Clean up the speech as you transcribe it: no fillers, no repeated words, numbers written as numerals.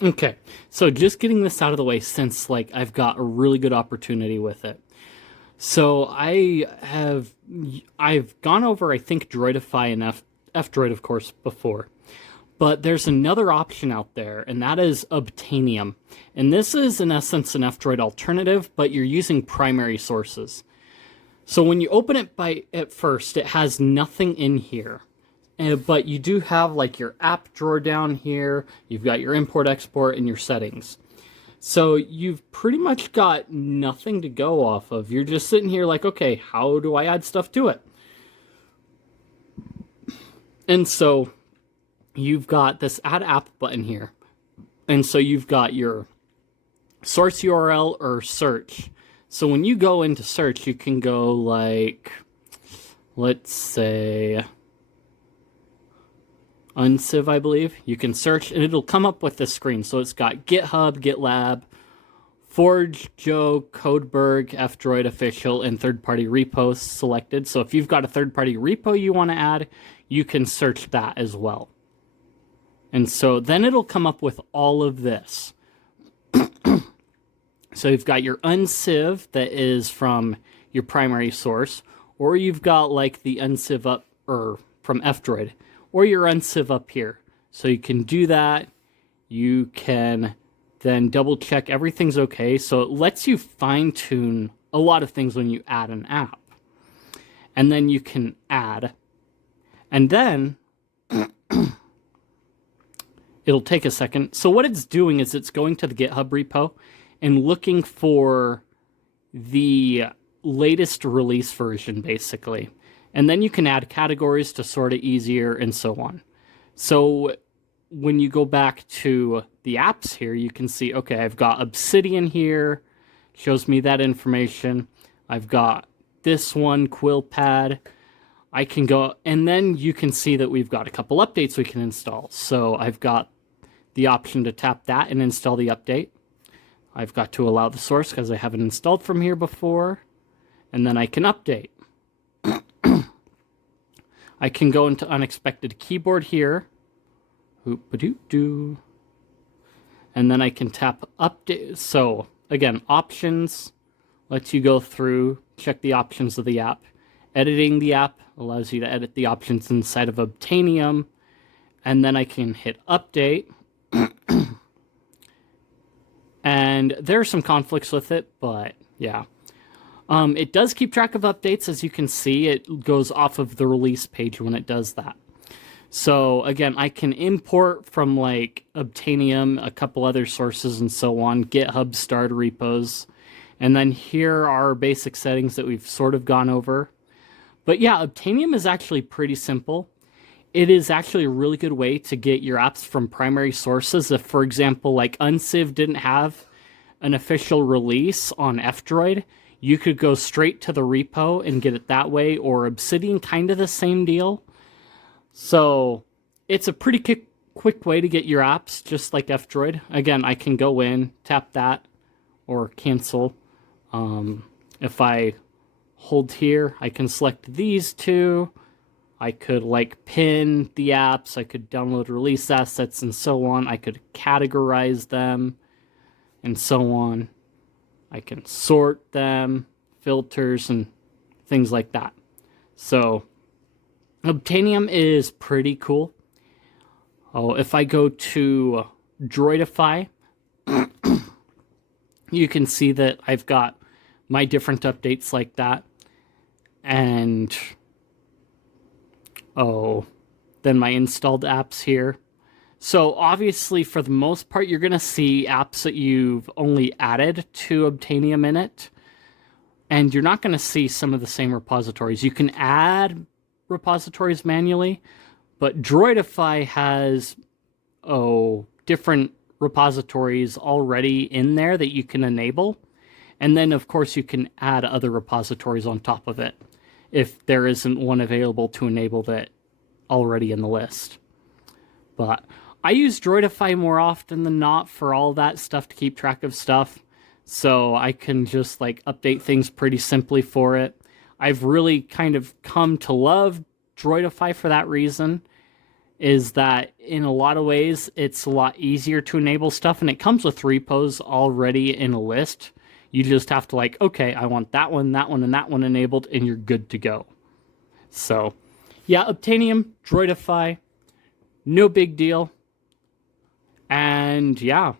Okay, so just getting this out of the way since like I've got a really good opportunity with it. So I've gone over I think Droidify and F-Droid of course before. But there's another option out there, and that is Obtanium. And this is, in essence, an F-Droid alternative, but you're using primary sources. So when you open it at first, it has nothing in here. But you do have like your app drawer down here, you've got your import export and your settings. So you've pretty much got nothing to go off of. You're just sitting here like, okay, how do I add stuff to it? And so you've got this add app button here. And so you've got your source URL or search. So when you go into search, you can go like, let's say, unciv, I believe. You can search and it'll come up with this screen. So it's got GitHub, GitLab, Forge, Joe, Codeberg, F-Droid official, and third-party repos selected. So if you've got a third-party repo you want to add, you can search that as well. And so then it'll come up with all of this. So you've got your unciv that is from your primary source, or you've got like the unciv up or from F-Droid, or your unciv up here. So you can do that. You can then double check everything's okay. So it lets you fine tune a lot of things when you add an app. And then you can add. And then it'll take a second. So what it's doing is it's going to the GitHub repo and looking for the latest release version, basically. And then you can add categories to sort it easier and so on. So when you go back to the apps here, you can see, okay, I've got Obsidian here, shows me that information. I've got this one, QuillPad. I can go, and then you can see that we've got a couple updates we can install. So I've got the option to tap that and install the update. I've got to allow the source because I haven't installed from here before. And then I can update. I can go into unexpected keyboard here. Oop-a-doo-doo. And then I can tap update. So again, options lets you go through, check the options of the app. Editing the app allows you to edit the options inside of Obtanium. And then I can hit update. And there are some conflicts with it, but yeah. It does keep track of updates, as you can see. It goes off of the release page when it does that. So again, I can import from like Obtanium, a couple other sources and so on, GitHub start repos. And then here are basic settings that we've sort of gone over. But yeah, Obtanium is actually pretty simple. It is actually a really good way to get your apps from primary sources. If, for example, like unciv didn't have an official release on F-Droid, you could go straight to the repo and get it that way, or Obsidian, kind of the same deal. So it's a pretty quick way to get your apps, just like F-Droid. Again, I can go in, tap that, or cancel. If I hold here, I can select these two. I could like pin the apps, I could download release assets and so on. I could categorize them and so on. I can sort them, filters, and things like that. So Obtanium is pretty cool. Oh, if I go to Droidify, you can see that I've got my different updates like that. And then my installed apps here. So obviously, for the most part, you're going to see apps that you've only added to Obtanium in it. And you're not going to see some of the same repositories. You can add repositories manually, but Droidify has, different repositories already in there that you can enable. And then, of course, you can add other repositories on top of it if there isn't one available to enable that already in the list. But I use Droidify more often than not for all that stuff to keep track of stuff. So I can just like update things pretty simply for it. I've really kind of come to love Droidify for that reason. is that in a lot of ways, it's a lot easier to enable stuff, and it comes with repos already in a list. You just have to like, okay, I want that one, and that one enabled, and you're good to go. So, yeah, Obtanium, Droidify, no big deal. And yeah,